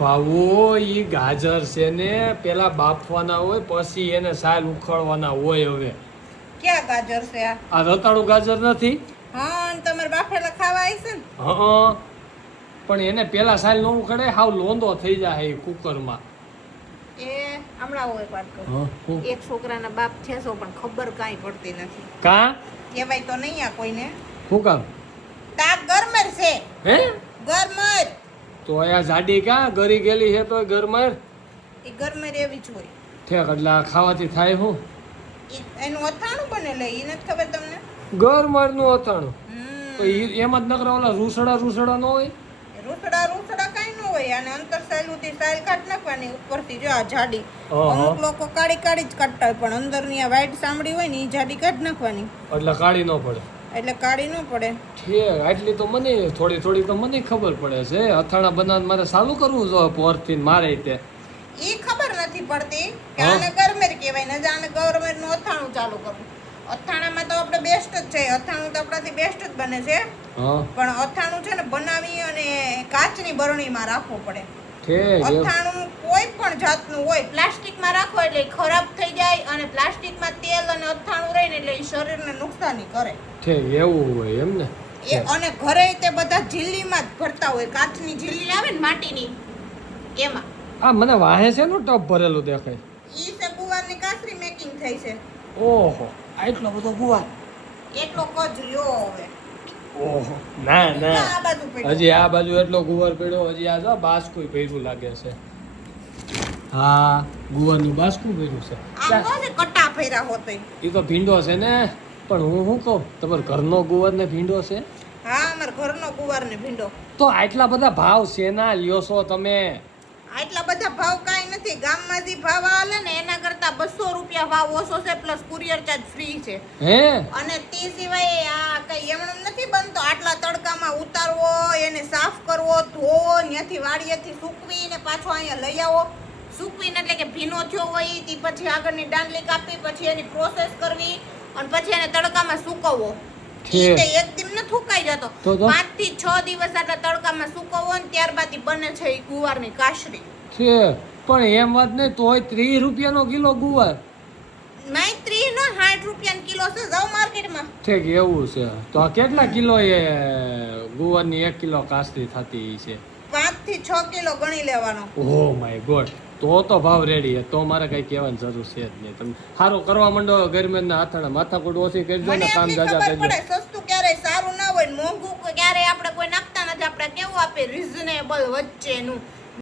ભાવો ઈ ગાજર છે ને પેલા બાફવાના હોય પછી એને સાલ ઉખડવાના હોય. હવે ક્યાં ગાજર છે આ રતાળું ગાજર નથી. હા અને તમારે બાફેલા ખાવા આવી છે ને. હા પણ એને પેલા સાલ ન ઉખડે, હાવ લોંદો થઈ જાય કુકરમાં. એ હમણાં હું એક વાત કહું. એક છોકરાના બાપ છે છો પણ ખબર કાંઈ પડતી નથી. કા કહેવાય તો નહીં આ કોઈને. શું કામ? તાક ગરમર છે. હે ગરમર તો આ જાડી ક્યાં ગરી ગયેલી છે તો ગરમર એ ગરમર એવી જ હોય. ઠેક એટલે આ ખાવાથી થાય શું? એનું અથાણું બનેલું એ નથી ખબર તમને? ગરમર નું અથાણું તો એમ જ નકરા ઓલા રૂસડા ન હોય. રૂસડા કાંઈ ન હોય. અને અંતર સાયલુંથી સાયલ કાઢ નાખવાની ઉપરથી. જો આ જાડી હા. અમુક લોકો કાળી કાળી જ કાઢતા હોય પણ અંદરની આ વ્હાઈટ ચામડી હોય ને એ જાડી કાઢ નાખવાની એટલે કાળી ન પડે. એટલે કાળી ન પડે. ઠીક આટલી તો મને થોડી તો મને ખબર પડે છે. અથાણા બનાવવાનું મારે ચાલુ કરવું જોઈએ પોરથી મારે તે ઈ ખબર નથી પડતી કે આને ગરમેર કહેવાય ને આને ગરમેર નું અથાણું ચાલુ કરવું. અથાણામાં તો આપણે બેસ્ટ જ છે. અથાણું તો આપણાથી બેસ્ટ જ બને છે. પણ અથાણું છે ને બનાવી અને કાચની બરણીમાં રાખવું પડે. અથાણું કોઈ પણ જાતનું હોય પ્લાસ્ટિકમાં રાખો એટલે ખરાબ થઈ જાય અને પ્લાસ્ટિકમાં તેલ અને અથાણું રહીને એટલે એ શરીરને નુકસાની કરે. એવું હોય એમ ને. અને ઘરે તે બધા ઝીલ્લીમાં જ ભરતા હોય. કાચની ઝીલ્લી આવે ને માટીની એમાં. આ મને વાહે છે નો ટપ ભરેલું દેખાય. ઈ છે ગુવારની કાસરી મેકિંગ થઈ છે. ઓહો આટલો બધો ગુવાર. એટલો કજ લ્યો હવે. ઓહો ના આ બાજુ પડ્યો. હજી આ બાજુ એટલો ગુવાર પડ્યો. હજી આ જો બાસકું ભર્યું લાગે છે. હા ગુવારનું બાસકું ભર્યું છે. આમ તો ને કટા ભર્યા હોતય. ઈ તો ભીંડો છે ને. પણ હું શું કહું તમારો ઘરનો ગુવાર ને ભીંડો છે? હા અમાર ઘરનો ગુવાર ને ભીંડો. તો આટલા બધા ભાવ શેના લ્યો છો તમે? આટલા બધા ભાવ કાંઈ નથી. ગામમાં જે ભાવ આલે ને એના કરતા 200 રૂપિયા ભાવ ઓછો છે પ્લસ કુરિયર ચાર્જ ફ્રી છે. હે અને તે સિવાય આ કઈ એમણે નથી બનતો. આટલા તડકામાં ઉતારવો, એને સાફ કરવો, ધોવો, ત્યાંથી વાડીએથી સૂકવીને પાછો અહીંયા લઈ આવો. સૂકવીને એટલે કે ભીનો થયો હોય તે પછી આગળની દાંડલી કાપી પછી એની પ્રોસેસ કરવી અને પછી એને તડકામાં સૂકવવો. ઈ તે એકદમ ન થૂકાઈ જતો. 5 થી 6 દિવસ આટલા તડકામાં સૂકવવો ને ત્યારબાદ ઈ બને છે ઈ ગુવારની કાશરી. છે પણ એમ વાત નહીં તોય 30 રૂપિયાનો કિલો ગુવાર. માય 30 નો 60 રૂપિયાનો કિલો છે. જાવ માર્કેટમાં. ઠીક એવું છે. તો આ કેટલા કિલો એ ગુવારની 1 કિલો કાસરી થતી છે? 5 થી 6 કિલો ગણી લેવાનો. Oh my God. તો ભાવ રેડી. તો મારે કઈ કહેવાની જરૂર છે જ નહીં. તમે સારું કરવા માંડો ગરમીના હાથણા માથાકૂટ ઓછી કરજો ને કામ જાજા કરજો. સસ્તું ક્યારેય સારું ના હોય, મોંઘું ક્યારેય આપણે કોઈ નાખતા નથી. આપણે કેવું આપે રીઝનેબલ વચ્ચેનું